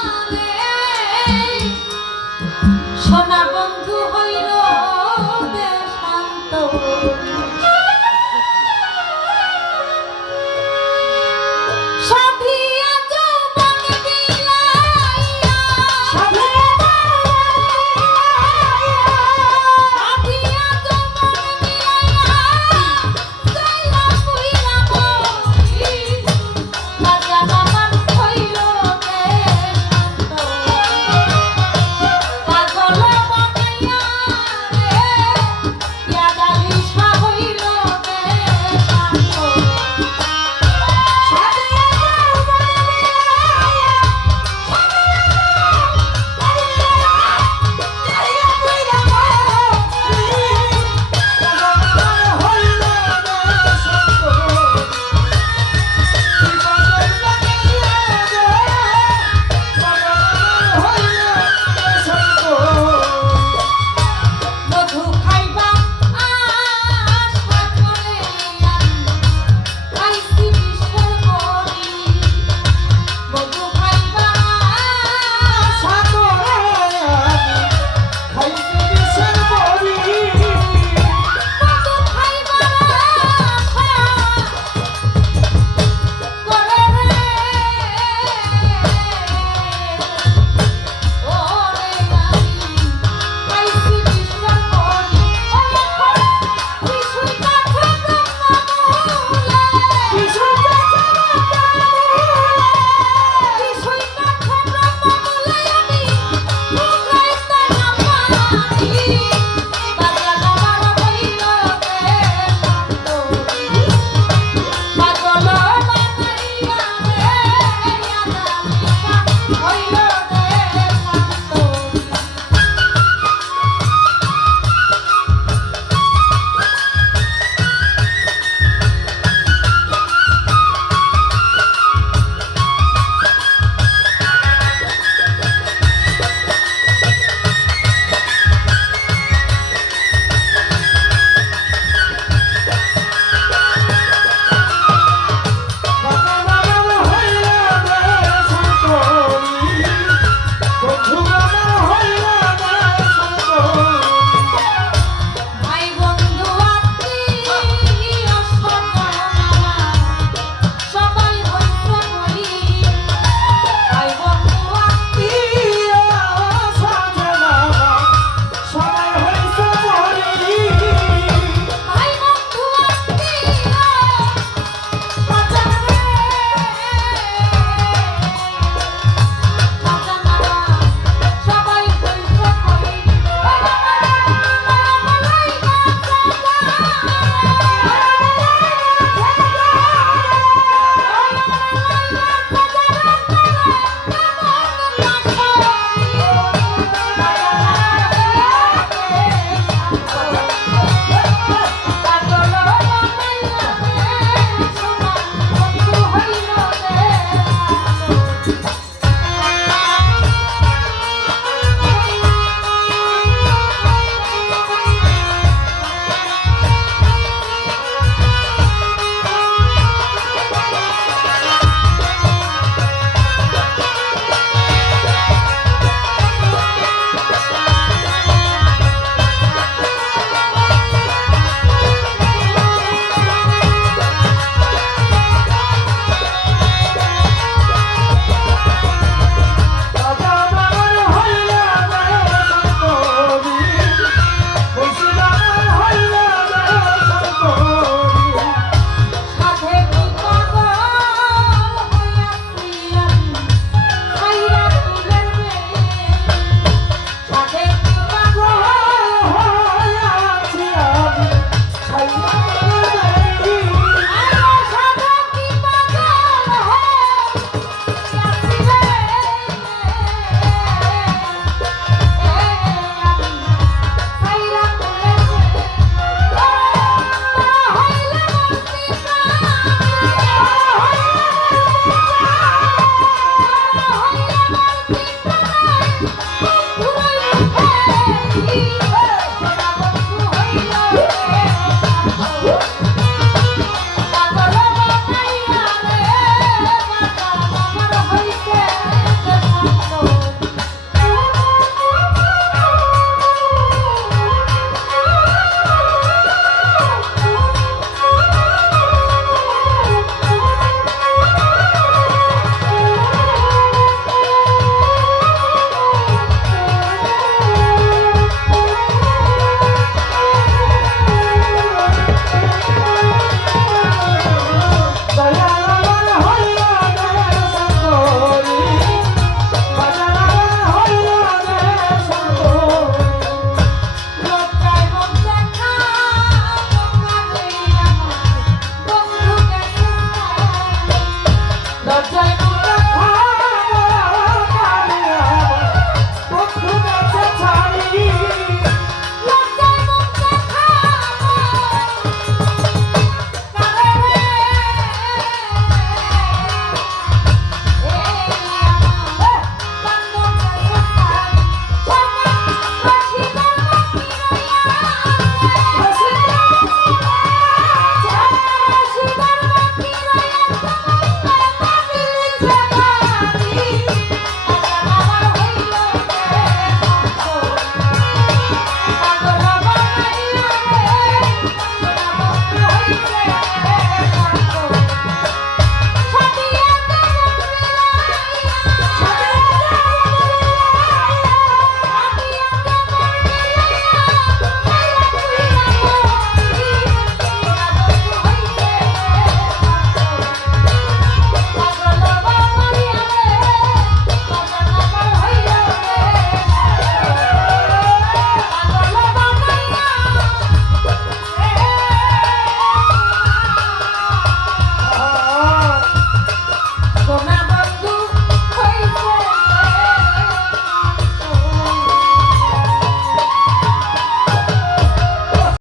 Hallelujah.